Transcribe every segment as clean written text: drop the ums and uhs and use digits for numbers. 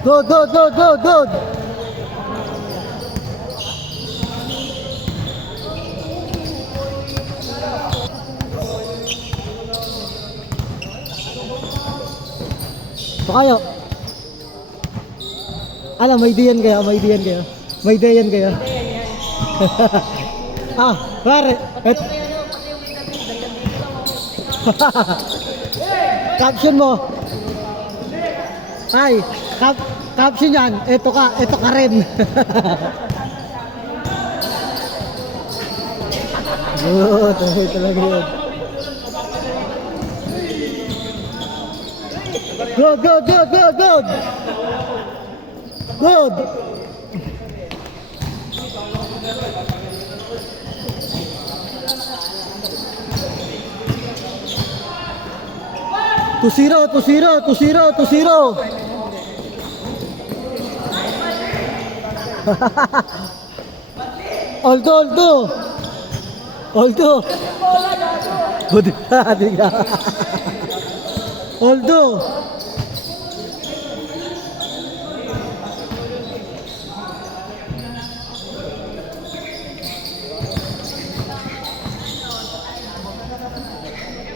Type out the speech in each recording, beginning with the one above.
Good, good, good, good, good. Ito kayo. Alam, may diyan kayo, may diyan kayo. May diyan kayo. Ah, pare. Caption mo. Ay, caption yan. Ito ka rin. Good, okay talaga yun. Good, good, good, good, good. Good. To zero, to zero, to zero, to zero. Aldo, Aldo. Aldo. Good. Aldo.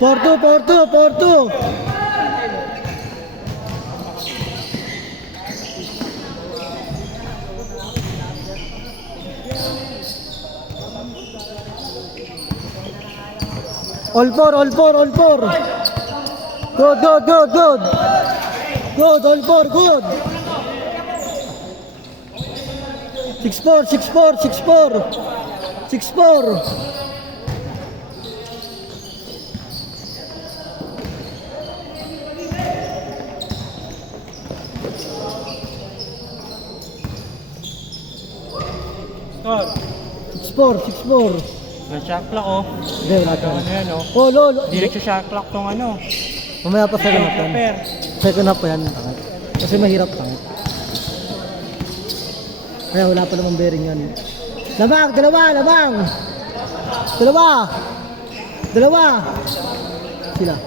Porto. All four. Good. Good, all four, good. 6-4. Score. 6-4. Shot clock oh. Hindi, wala ka. Ano yan oh. Oh, lolo. Direct sa shot clock tong ano. Mamaya pa second half yan. Pair. Second half pa yan. Kasi mahirap tangit. Kaya wala pa namang bearing yan. Dalawa. Sila.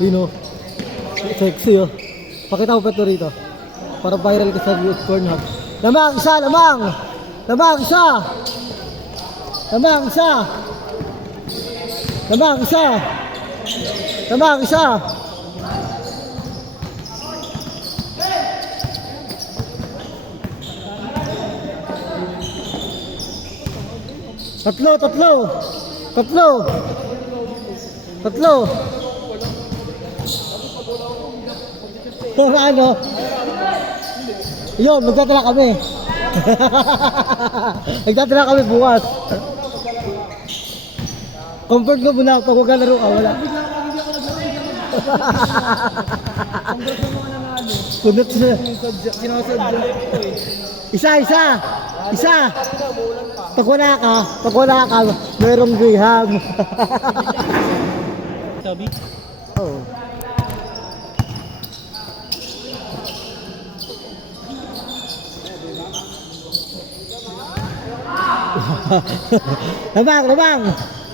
Yun o. Sexy o. Pakita ko pa ito rito. Para viral ka sa Pornhub. Lamang isa. Tatlo. Para ano? Yun, magtatala kami. Nagtatala kami bukas. Comfort ko muna pag huwag ka laro ka, wala. Kunot siya. Isa. Pag wala ka, mayroong graham. Sabi? Oo.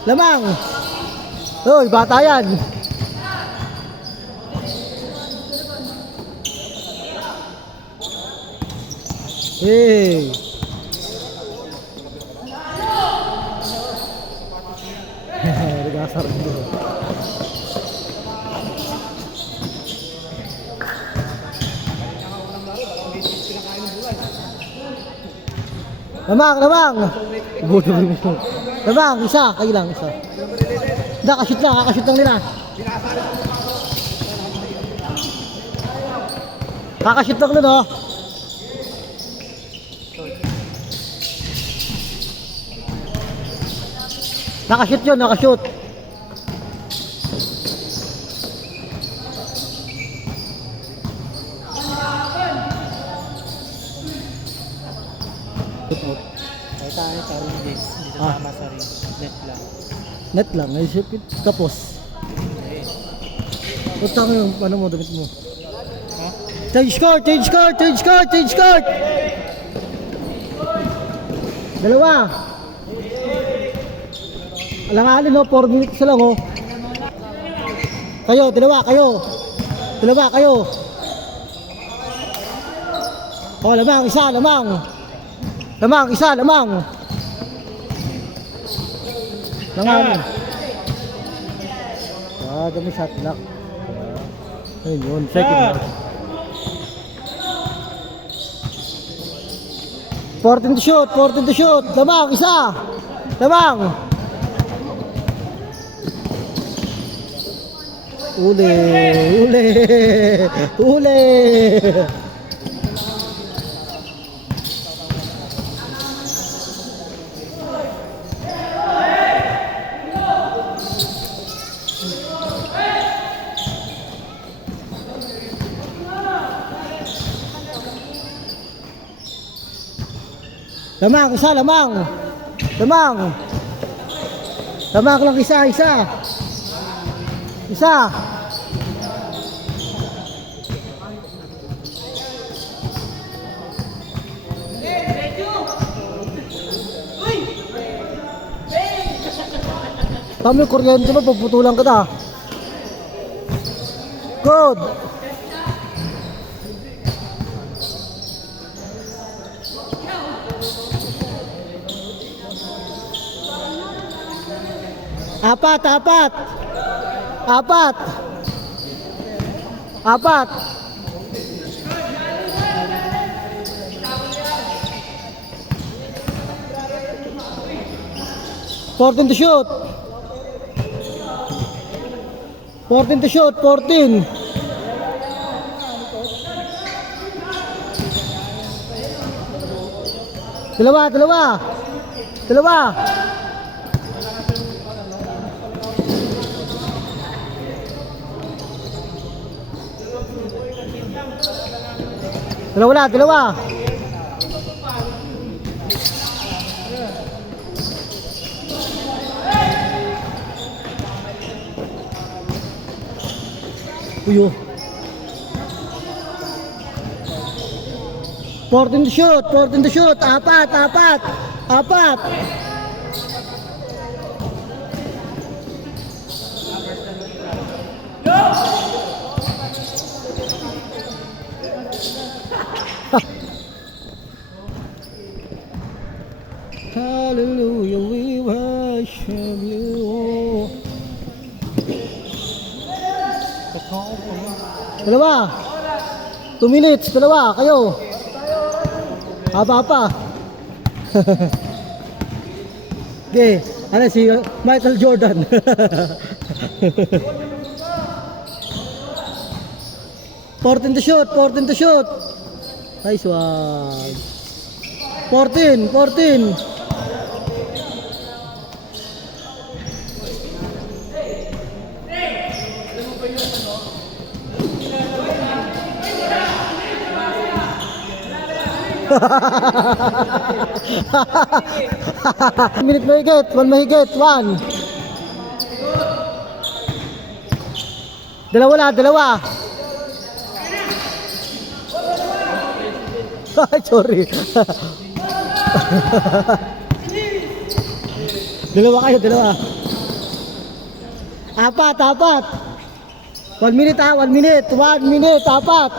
Lamang. Hoy, bata yan. Hey. Nagasar dito. Lamang. Lamang, isa, kayo lang, isa. Kakashoot lang nila. Kakashoot lang nun, oh. Nakashoot. Ay tayo sa ring days. Hindi sa tama sa ring. Net lang. Ay sipit, kapos. Punta ko yung, ano mo, damit mo. Huh? Change card! Dalawa. Alangalin, no? 4 minutes lang, oh. Dalawa, kayo. Dalawa kayo. Oh, lamang, isa, lamang. Lamang, isa, lamang. Lamang. Ah, dami shot lock. Ayun yun, second round. 14 to shoot, 14 to shoot. Lamang, isa. Lamang. Uli, uli, uli. Lamang, isa, lamang. Lamang. Lamang lang, isa, isa. Isa. Tama yung kuryente mo, pagputulan ka ta. Good. Apat, apat. Apat. Apat. Fourteen to shoot. 14 to shoot, 14. Dalawa, dalawa. Dalawa. Dalawa na, dalawa. Uyo. 14 to shoot, 14 to shoot. Apat, apat. Apat. Hallelujah, we worship you. Dalawa. 2 minutes, dalawa, kayo. Haba pa. Okay, ano si Michael Jordan. 14 to shoot, 14 to shoot. Nice one. 14, 14. Minute mahigit, 1 mahigit, 1. Dalawa na, dalawa. Ay, sorry. Dalawa kayo, dalawa. Apat, apat. 1 minute ha, 1 minute, 1 minute, apat.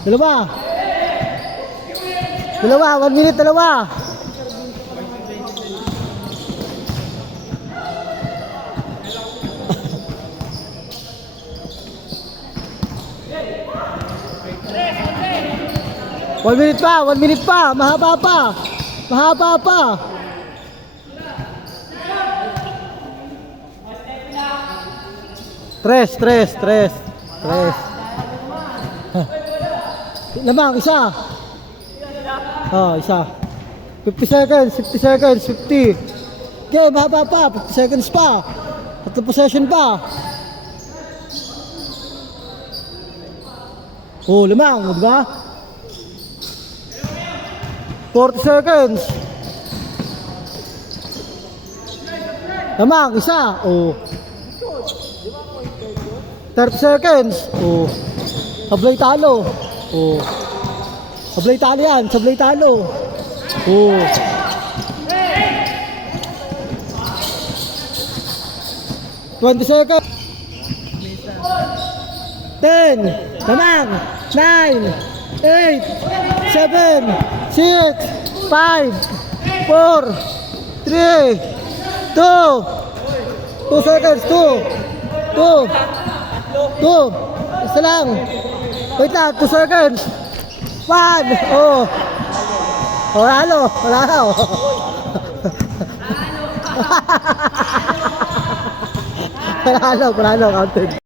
Dalawa. Dalawa, 1 minute, dalawa. One minute pa, mahaba pa. Mahaba pa. Tres. Lamang, isa. Oh, isa. 50 seconds, 50. Okay, mahaba pa, 50 seconds pa. 3 possession pa. Oh, lamang, di ba? 40 seconds. Lamang, isa. Oh. 30 seconds. Oh. Sablay talo. Oh. Sablay talo yan. Sablay talo. Oh. 20 seconds. 10, tamang, 9, 8, 7, 6, 5, 4, 3, 2, 2 seconds, 2, 2, isa lang. Wait lang, 2 seconds. 1, oh. Wala na, wala na. Wala na, counted.